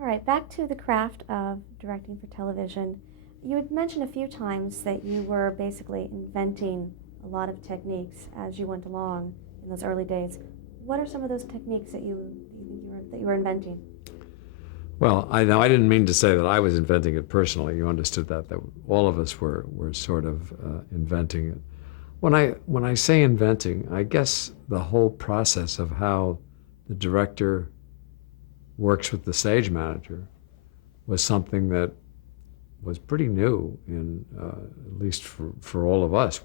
All right, back to the craft of directing for television. You had mentioned a few times that you were basically inventing a lot of techniques as you went along in those early days. What are some of those techniques that you were inventing? Well, I know I didn't mean to say that I was inventing it personally. You understood that all of us were sort of inventing it. When I say inventing, I guess the whole process of how the director works with the stage manager was something that was pretty new in at least for all of us.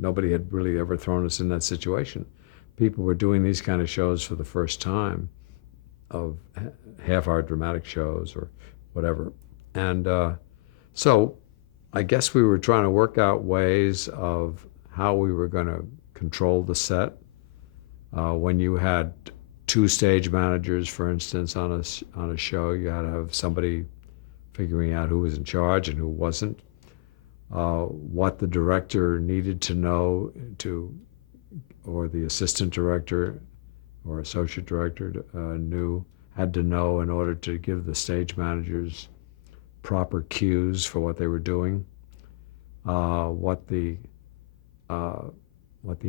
Nobody had really ever thrown us in that situation. People were doing these kind of shows for the first time, of half-hour dramatic shows or whatever. And so I guess we were trying to work out ways of how we were going to control the set. When you had two stage managers, for instance, on a show, you had to have somebody figuring out who was in charge and who wasn't, what the director needed to know or the assistant director or associate director had to know in order to give the stage managers proper cues for what they were doing, what the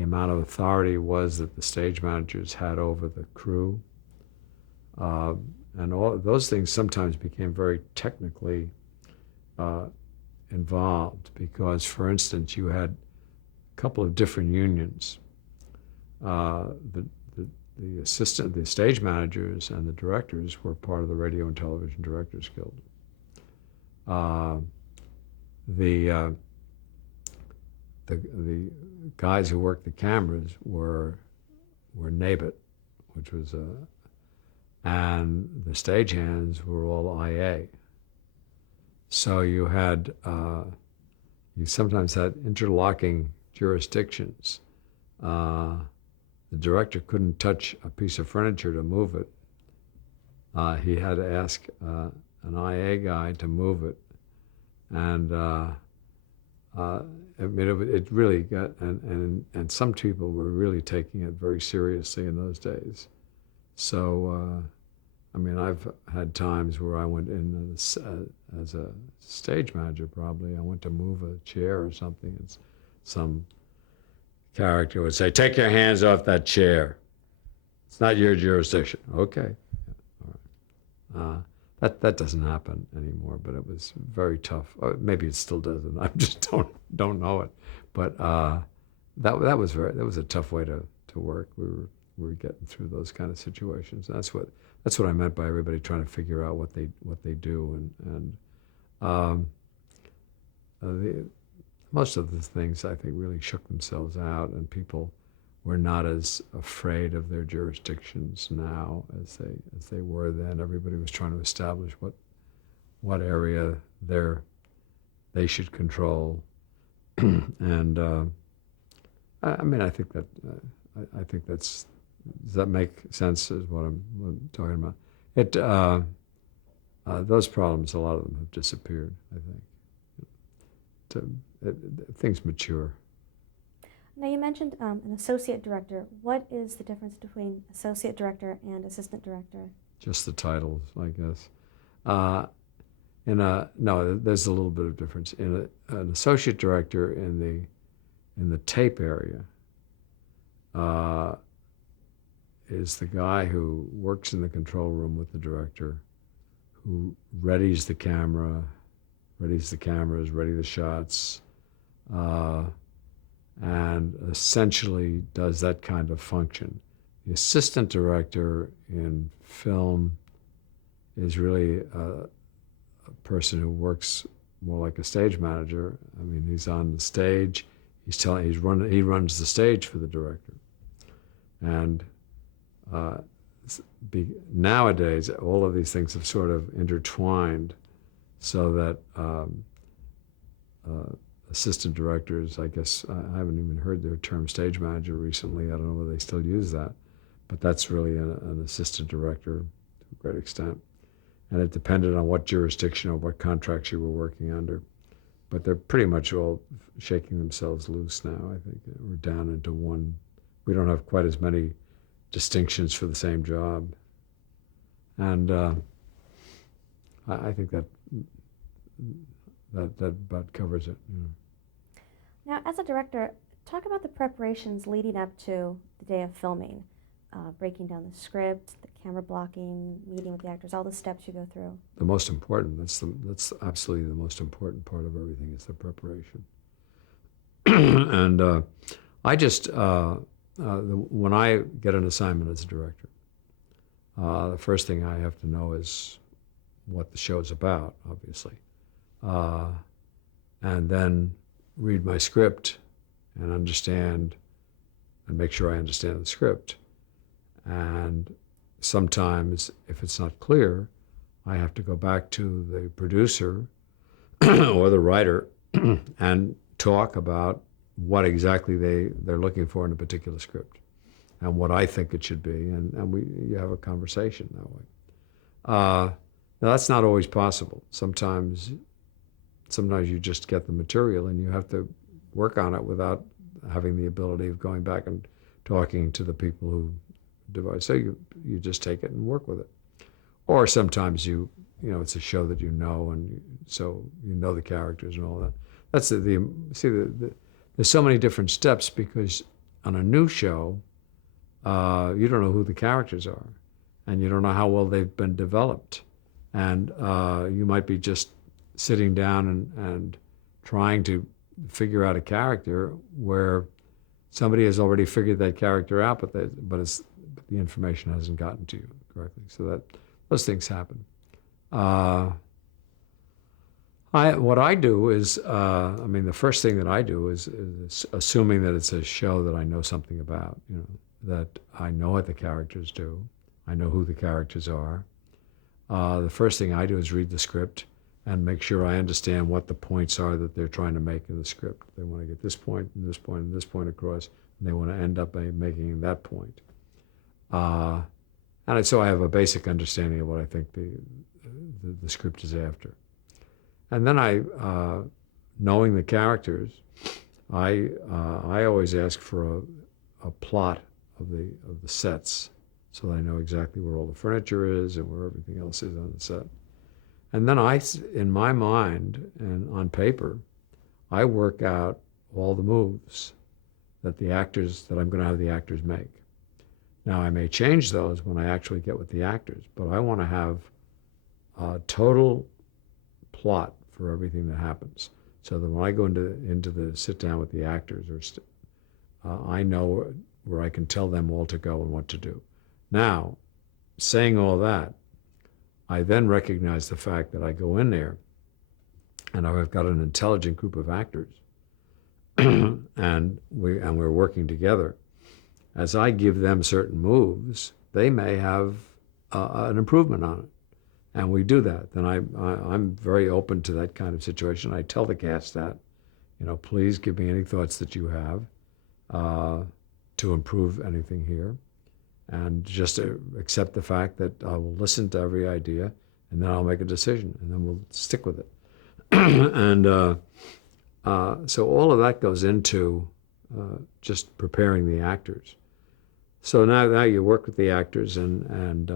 amount of authority was that the stage managers had over the crew, and all those things sometimes became very technically involved because, for instance, you had a couple of different unions. The stage managers and the directors were part of the Radio and Television Directors Guild. The guys who worked the cameras were NABIT, which was and the stagehands were all IA. So you sometimes had interlocking jurisdictions. The director couldn't touch a piece of furniture to move it. He had to ask an IA guy to move it, and I mean, it really got and some people were really taking it very seriously in those days. So, I mean, I've had times where I went in as a stage manager. Probably I went to move a chair or something, and some character would say, "Take your hands off that chair. It's not your jurisdiction." Okay. All right. That doesn't happen anymore, but it was very tough. Or maybe it still doesn't. I just don't know it. But that was a tough way to work. We were getting through those kind of situations. That's what I meant by everybody trying to figure out what they do, and most of the things I think really shook themselves out, and people were not as afraid of their jurisdictions now as they were then. Everybody was trying to establish what area they should control, and I mean I think that's, does that make sense? Is what I'm talking about. Those problems, a lot of them have disappeared. I think things mature. Now, you mentioned an associate director. What is the difference between associate director and assistant director? Just the titles, I guess. No, there's a little bit of difference. An associate director in the tape area is the guy who works in the control room with the director, who readies the cameras, ready the shots, and essentially does that kind of function. The assistant director in film is really a person who works more like a stage manager. I mean, he's on the stage. He runs the stage for the director. And nowadays, all of these things have sort of intertwined, so that assistant directors, I guess, I haven't even heard their term stage manager recently. I don't know whether they still use that, but that's really an assistant director to a great extent. And it depended on what jurisdiction or what contracts you were working under. But they're pretty much all shaking themselves loose now. I think we're down into one. We don't have quite as many distinctions for the same job. And I think that about covers it. You know. Now, as a director, talk about the preparations leading up to the day of filming, breaking down the script, the camera blocking, meeting with the actors, all the steps you go through. The most important. That's absolutely the most important part of everything is the preparation. And I just when I get an assignment as a director, the first thing I have to know is what the show's about, obviously, and then read my script and understand and make sure I understand the script. And sometimes, if it's not clear, I have to go back to the producer or the writer and talk about what exactly they're looking for in a particular script and what I think it should be, and you have a conversation that way. Now that's not always possible. Sometimes you just get the material and you have to work on it without having the ability of going back and talking to the people who devise. So you just take it and work with it. Or sometimes you know it's a show that you know, and so you know the characters and all that. That's there's so many different steps because on a new show, you don't know who the characters are, and you don't know how well they've been developed, and you might be just sitting down and trying to figure out a character where somebody has already figured that character out, but the information hasn't gotten to you correctly. So those things happen. What I do is, the first thing that I do is assuming that it's a show that I know something about, that I know what the characters do, I know who the characters are. The first thing I do is read the script and make sure I understand what the points are that they're trying to make in the script. They want to get this point and this point and this point across, and they want to end up making that point. And so I have a basic understanding of what I think the script is after. And then knowing the characters, I always ask for a plot of the sets so that I know exactly where all the furniture is and where everything else is on the set. And then in my mind and on paper, I work out all the moves that I'm going to have the actors make. Now, I may change those when I actually get with the actors, but I want to have a total plot for everything that happens, so that when I go into the sit down with the actors, I know where I can tell them all to go and what to do. Now, saying all that, I then recognize the fact that I go in there and I've got an intelligent group of actors, and we're working together. As I give them certain moves, they may have an improvement on it. And we do that. Then I'm very open to that kind of situation. I tell the cast that, please give me any thoughts that you have to improve anything here. And just accept the fact that I will listen to every idea, and then I'll make a decision, and then we'll stick with it. And so all of that goes into just preparing the actors. So now you work with the actors, and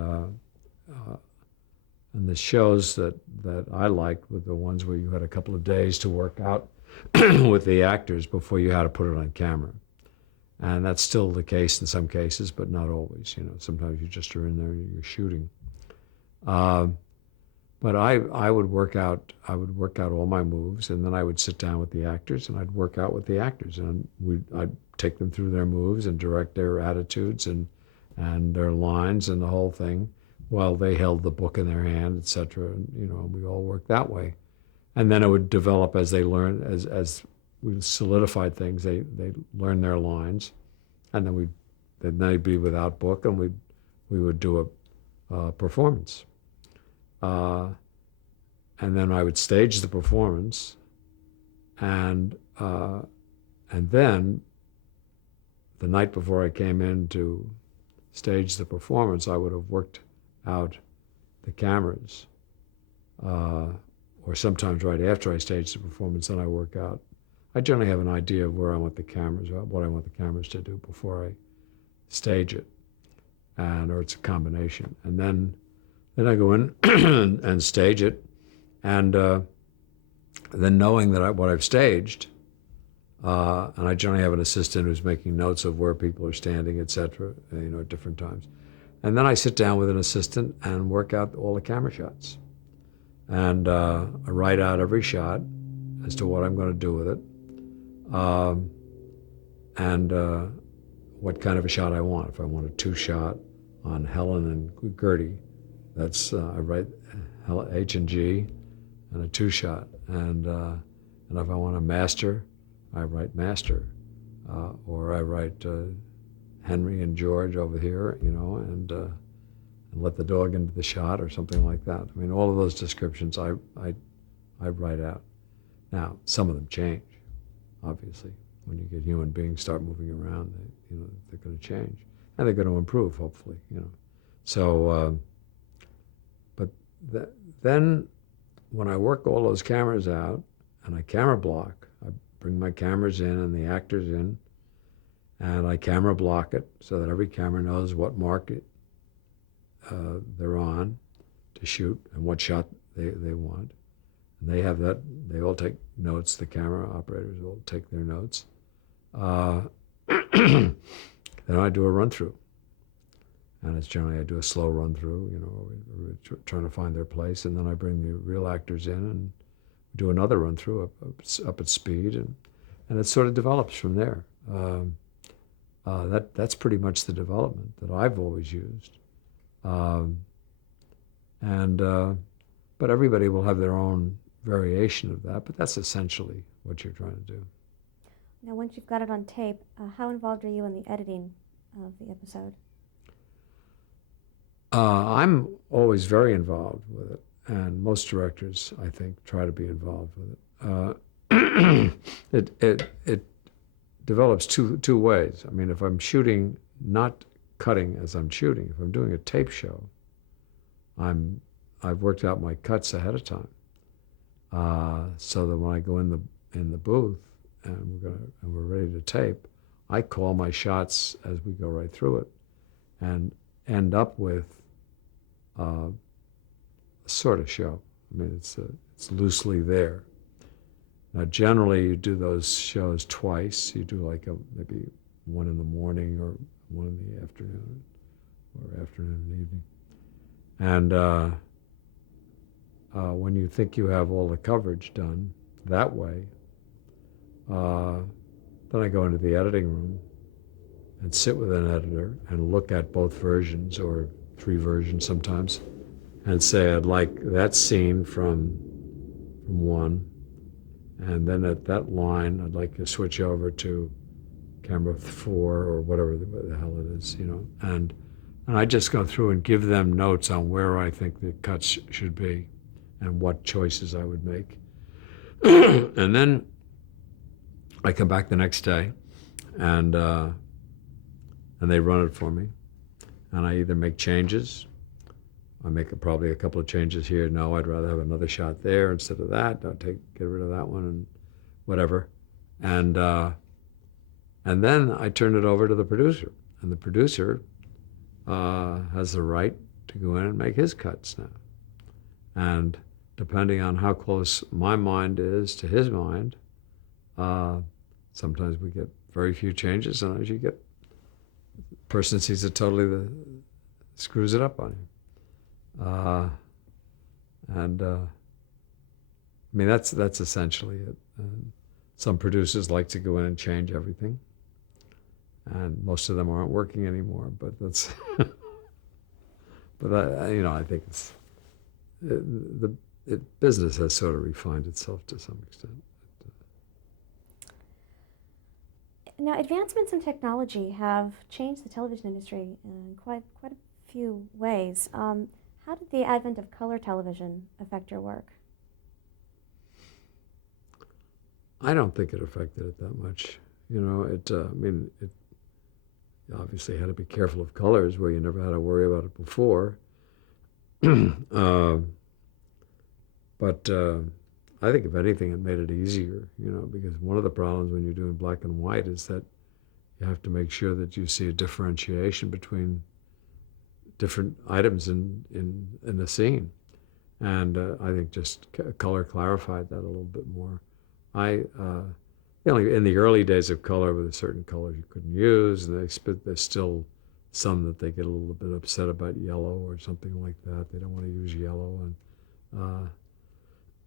the shows that I liked were the ones where you had a couple of days to work out with the actors before you had to put it on camera. And that's still the case in some cases, but not always. Sometimes you just are in there and you're shooting. But I would work out all my moves, and then I would sit down with the actors and I'd work out with the actors, and I'd take them through their moves and direct their attitudes and their lines and the whole thing, while they held the book in their hand, etc. And we all worked that way. And then it would develop as they learn, as we solidified things, they learn their lines, and then they'd be without book, and we would do a performance. And then I would stage the performance, and then the night before I came in to stage the performance, I would have worked out the cameras, or sometimes right after I stage the performance, then I work out. I generally have an idea of where I want the cameras, what I want the cameras to do before I stage it, or it's a combination. And then Then I go in and stage it, and then knowing that what I've staged, and I generally have an assistant who's making notes of where people are standing, et cetera, at different times. And then I sit down with an assistant and work out all the camera shots. And I write out every shot as to what I'm going to do with it, and what kind of a shot I want. If I want a two-shot on Helen and Gertie, that's I write H and G and a two-shot. And if I want a master, I write master, or I write Henry and George over here, and let the dog into the shot or something like that. I mean, all of those descriptions I write out. Now, some of them change, obviously. When you get human beings start moving around, they're going to change, and they're going to improve, hopefully. So, then when I work all those cameras out and I camera block, I bring my cameras in and the actors in, and I camera block it so that every camera knows what market they're on to shoot and what shot they want. And they have that, they all take notes, the camera operators all take their notes. Then I do a run through. And it's generally, I do a slow run through, we're trying to find their place, and then I bring the real actors in and do another run through up at speed, and it sort of develops from there. That's pretty much the development that I've always used. But everybody will have their own variation of that, but that's essentially what you're trying to do. Now, once you've got it on tape, how involved are you in the editing of the episode? I'm always very involved with it, and most directors, I think, try to be involved with it. It develops two ways. I mean, if I'm shooting, not cutting as I'm shooting, if I'm doing a tape show, I've worked out my cuts ahead of time, so that when I go in the booth and we're ready to tape, I call my shots as we go right through it, and end up with a sort of show. I mean, it's loosely there. Now, generally, you do those shows twice. You do like maybe one in the morning or one in the afternoon, or afternoon and evening. And when you think you have all the coverage done that way, then I go into the editing room and sit with an editor and look at both versions, or 3 versions sometimes, and say, I'd like that scene from 1, and then at that line, I'd like to switch over to camera 4 or whatever the hell it is, and I just go through and give them notes on where I think the cuts should be and what choices I would make. And then I come back the next day, and they run it for me, and I either make changes. I make probably a couple of changes here. No, I'd rather have another shot there instead of that. Get rid of that one, and whatever. And then I turn it over to the producer, and the producer has the right to go in and make his cuts now. And depending on how close my mind is to his mind, sometimes we get very few changes. Sometimes you get person sees it totally screws it up on you. I mean, that's essentially it. Some producers like to go in and change everything, and most of them aren't working anymore. But that's, I think it's the business has sort of refined itself to some extent. Now, advancements in technology have changed the television industry in quite a few ways. How did the advent of color television affect your work? I don't think it affected it that much. It obviously had to be careful of colors where you never had to worry about it before. But I think if anything, it made it easier, because one of the problems when you're doing black and white is that you have to make sure that you see a differentiation between different items in the scene. And I think just color clarified that a little bit more. In the early days of color, with certain colors you couldn't use, and there's still some that they get a little bit upset about yellow or something like that. They don't want to use yellow, and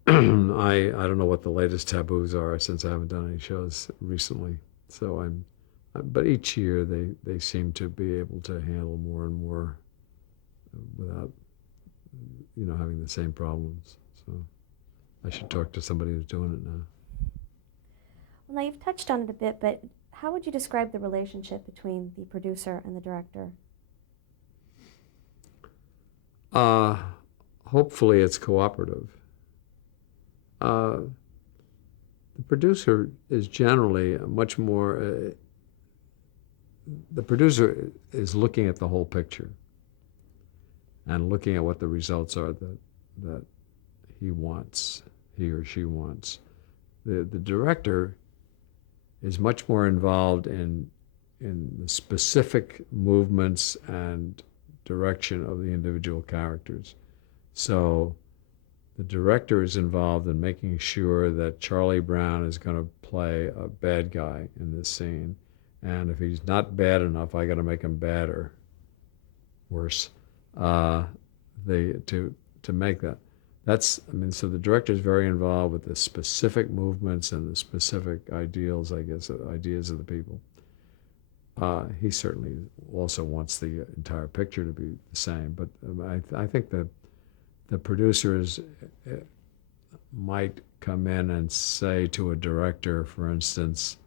I don't know what the latest taboos are since I haven't done any shows recently. So but each year they seem to be able to handle more and more without having the same problems. So I should talk to somebody who's doing it now. Well, now you've touched on it a bit, but how would you describe the relationship between the producer and the director? Hopefully it's cooperative. The producer is generally much more, the producer is looking at the whole picture and looking at what the results are that he or she wants. The director is much more involved in the specific movements and direction of the individual characters. So the director is involved in making sure that Charlie Brown is going to play a bad guy in this scene. And if he's not bad enough, I got to make him badder, worse, to make that. So the director is very involved with the specific movements and the specific ideals, I guess, ideas of the people. He certainly also wants the entire picture to be the same, but I think that the producers might come in and say to a director, for instance,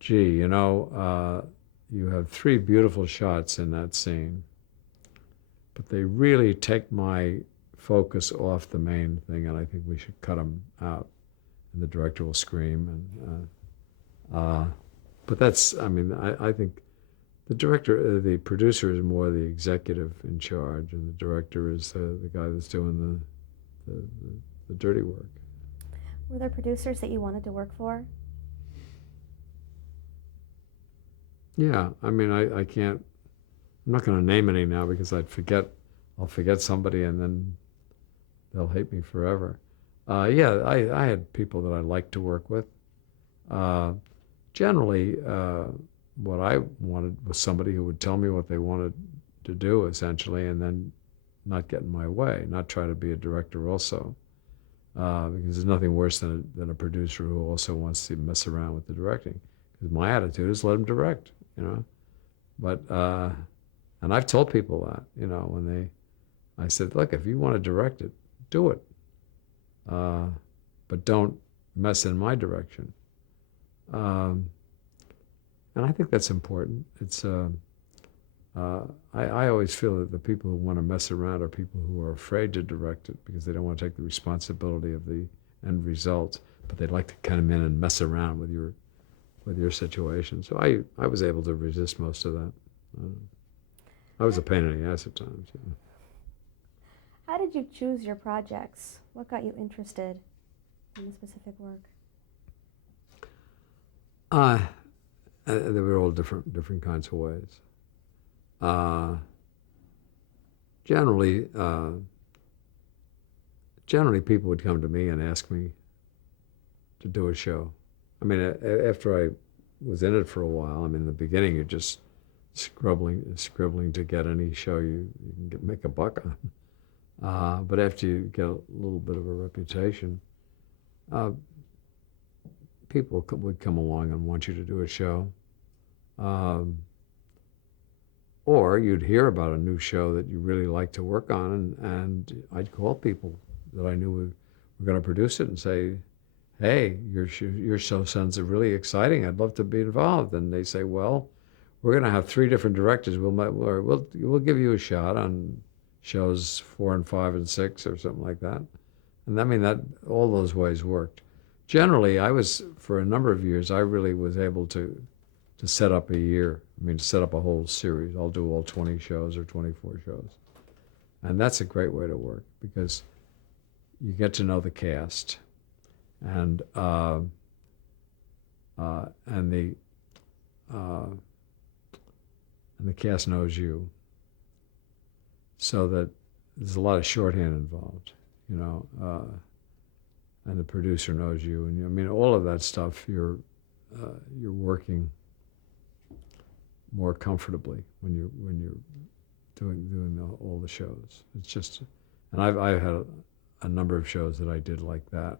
gee, you have 3 beautiful shots in that scene, but they really take my focus off the main thing, and I think we should cut them out. And the director will scream. But that's, I think the producer is more the executive in charge, and the director is the guy that's doing the dirty work. Were there producers that you wanted to work for? Yeah, I can't, I'm not going to name any now because I'll forget somebody and then they'll hate me forever. Yeah, I had people that I liked to work with. Generally, what I wanted was somebody who would tell me what they wanted to do, essentially, and then not get in my way, not try to be a director also. Because there's nothing worse than a producer who also wants to mess around with the directing. Because my attitude is let him direct, But, and I've told people that, I said, look, if you want to direct it, do it. But don't mess in my direction. And I think that's important. It's I always feel that the people who want to mess around are people who are afraid to direct it because they don't want to take the responsibility of the end result, but they'd like to come in and mess around with your situation. So I was able to resist most of that. I was a pain in the ass at times. Yeah. How did you choose your projects? What got you interested in the specific work? They were all different kinds of ways. Generally, people would come to me and ask me to do a show. After I was in it for a while, in the beginning you're just scribbling to get any show you can make a buck on. But after you get a little bit of a reputation, people would come along and want you to do a show. Or you'd hear about a new show that you really like to work on, and I'd call people that I knew were going to produce it and say, hey, your show sounds really exciting. I'd love to be involved. And they say, well, we're going to have 3 different directors. We'll give you a shot on shows 4 and 5 and 6 or something like that. And that all those ways worked. Generally, for a number of years, I really was able to set up a year. To set up a whole series. I'll do all 20 shows or 24 shows. And that's a great way to work because you get to know the cast and the cast knows you. so that there's a lot of shorthand involved, and the producer knows you, and I mean all of that stuff. You're working more comfortably when you're doing all the shows. It's just, and I've had a number of shows that I did like that.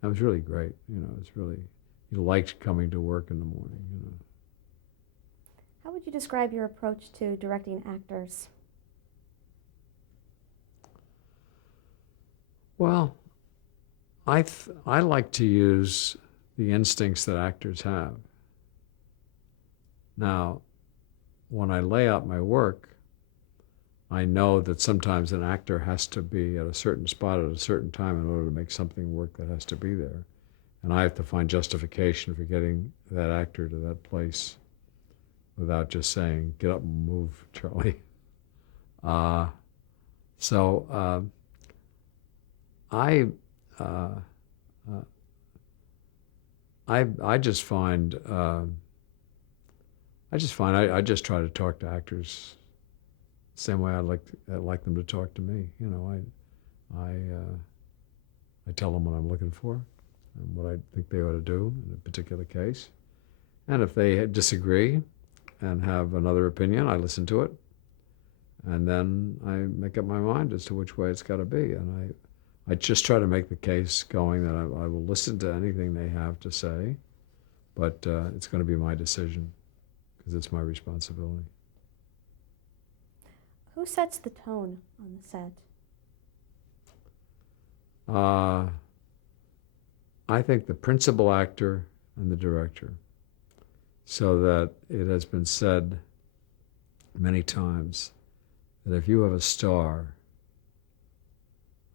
That was really great. It's really, you liked coming to work in the morning. How would you describe your approach to directing actors? Well, I like to use the instincts that actors have. Now, when I lay out my work, I know that sometimes an actor has to be at a certain spot at a certain time in order to make something work that has to be there. And I have to find justification for getting that actor to that place without just saying, get up and move, Charlie. So I, uh, uh, I just find I just try to talk to actors the same way I'd like them to talk to me. I tell them what I'm looking for and what I think they ought to do in a particular case. And if they disagree and have another opinion, I listen to it. And then I make up my mind as to which way it's got to be. And I just try to make the case going that I will listen to anything they have to say, but it's going to be my decision because it's my responsibility. Who sets the tone on the set? I think the principal actor and the director, so that it has been said many times that if you have a star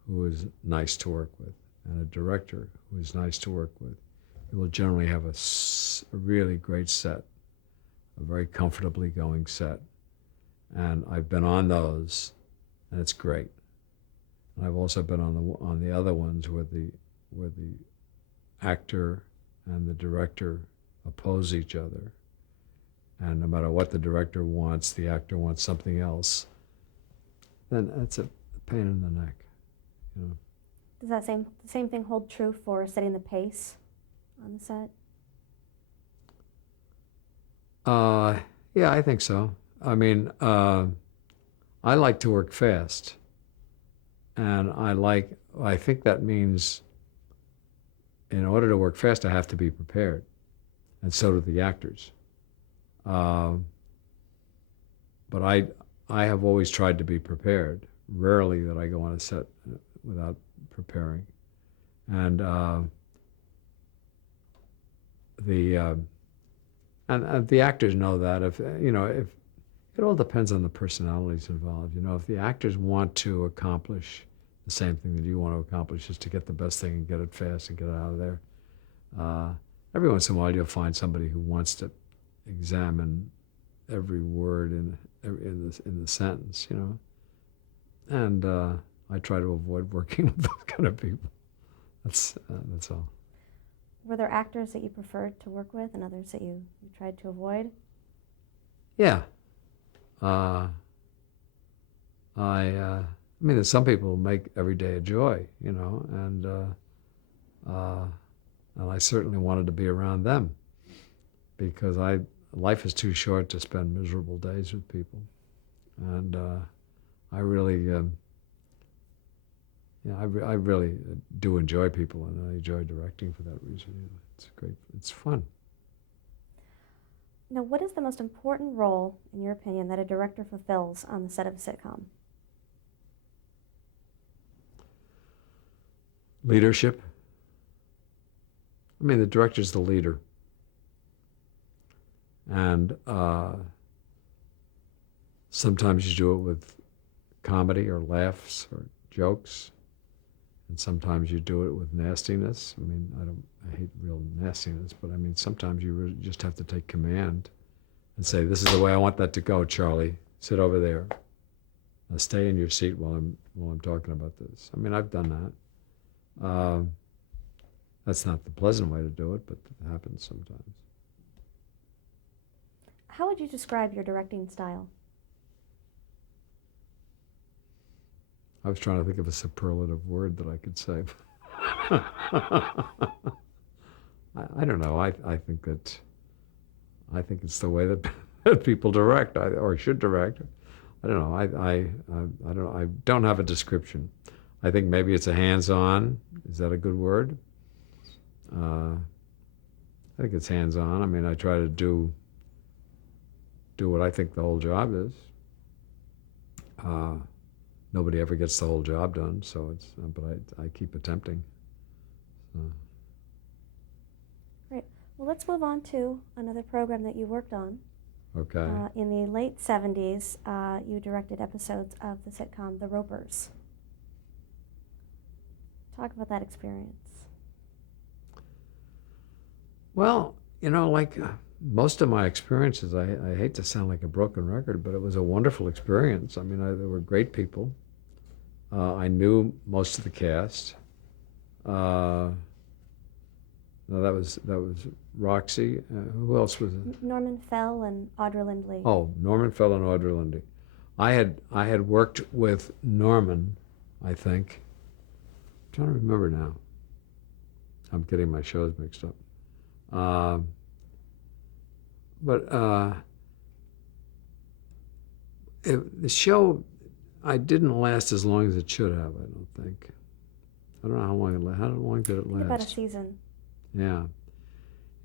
who is nice to work with and a director who is nice to work with, you will generally have a really great set, a very comfortably going set. And I've been on those, and it's great. And I've also been on the other ones where the actor and the director oppose each other. And no matter what the director wants, the actor wants something else. Then that's a pain in the neck. Does that same thing hold true for setting the pace on the set? Yeah, I think so. I mean, I like to work fast, and I think that means in order to work fast, I have to be prepared, and so do the actors. But I have always tried to be prepared. Rarely that I go on a set without preparing, and the actors know that. If it all depends on the personalities involved. If the actors want to accomplish the same thing that you want to accomplish, is to get the best thing and get it fast and get it out of there. Every once in a while, you'll find somebody who wants to examine every word in the sentence, and I try to avoid working with those kind of people. That's all. Were there actors that you preferred to work with and others that you tried to avoid? Yeah. I mean, there's some people who make every day a joy, and I certainly wanted to be around them because life is too short to spend miserable days with people, and I really, I really do enjoy people, and I enjoy directing for that reason. It's great. It's fun. Now, what is the most important role, in your opinion, that a director fulfills on the set of a sitcom? Leadership. I mean, the director's the leader. And sometimes you do it with comedy or laughs or jokes. And sometimes you do it with nastiness. I mean, I hate real nastiness, but I mean, sometimes you really just have to take command and say, this is the way I want that to go, Charlie. Sit over there. Now stay in your seat while I'm talking about this. I mean, I've done that. That's not the pleasant way to do it, but it happens sometimes. How would you describe your directing style? I was trying to think of a superlative word that I could say. I don't know. I think it's the way that, that people direct, or should direct. I don't know. I don't. I don't have a description. I think maybe it's a hands-on. Is that a good word? I think it's hands-on. I mean, I try to do what I think the whole job is. Nobody ever gets the whole job done, so it's. But I keep attempting. So. Great. Well, let's move on to another program that you worked on. Okay. In the late 70s, you directed episodes of the sitcom The Ropers. Talk about that experience. Well, like most of my experiences, I hate to sound like a broken record, but it was a wonderful experience. I mean, there were great people. I knew most of the cast. No, that was Roxy. Who else was it? Norman Fell and Audra Lindley. Oh, Norman Fell and Audra Lindley. I had worked with Norman, I think. I'm trying to remember now. I'm getting my shows mixed up. The show, I didn't last as long as it should have, I don't think. I don't know how long it lasted. How long did it last? About a season. Yeah.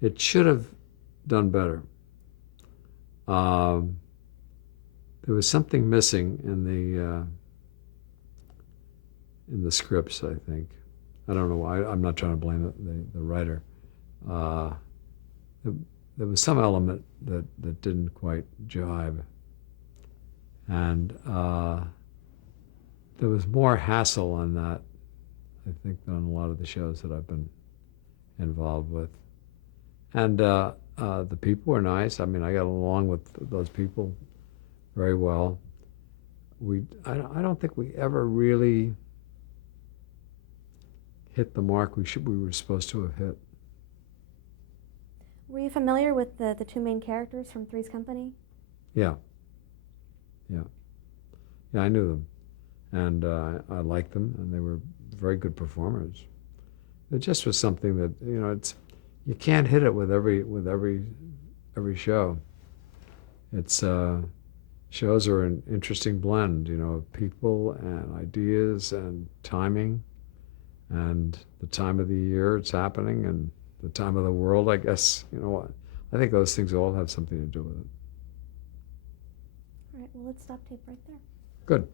It should have done better. There was something missing in the scripts, I think. I don't know why. I'm not trying to blame the writer. There was some element that didn't quite jive. And there was more hassle on that, I think, than a lot of the shows that I've been involved with. And the people were nice. I mean, I got along with those people very well. I don't think we ever really hit the mark we were supposed to have hit. Were you familiar with the two main characters from Three's Company? Yeah. Yeah, I knew them, and I liked them, and they were very good performers. It just was something that you can't hit it with every show. It's shows are an interesting blend, of people and ideas and timing, and the time of the year it's happening, and the time of the world, I guess. I think those things all have something to do with it. All right, well, let's stop tape right there. Good.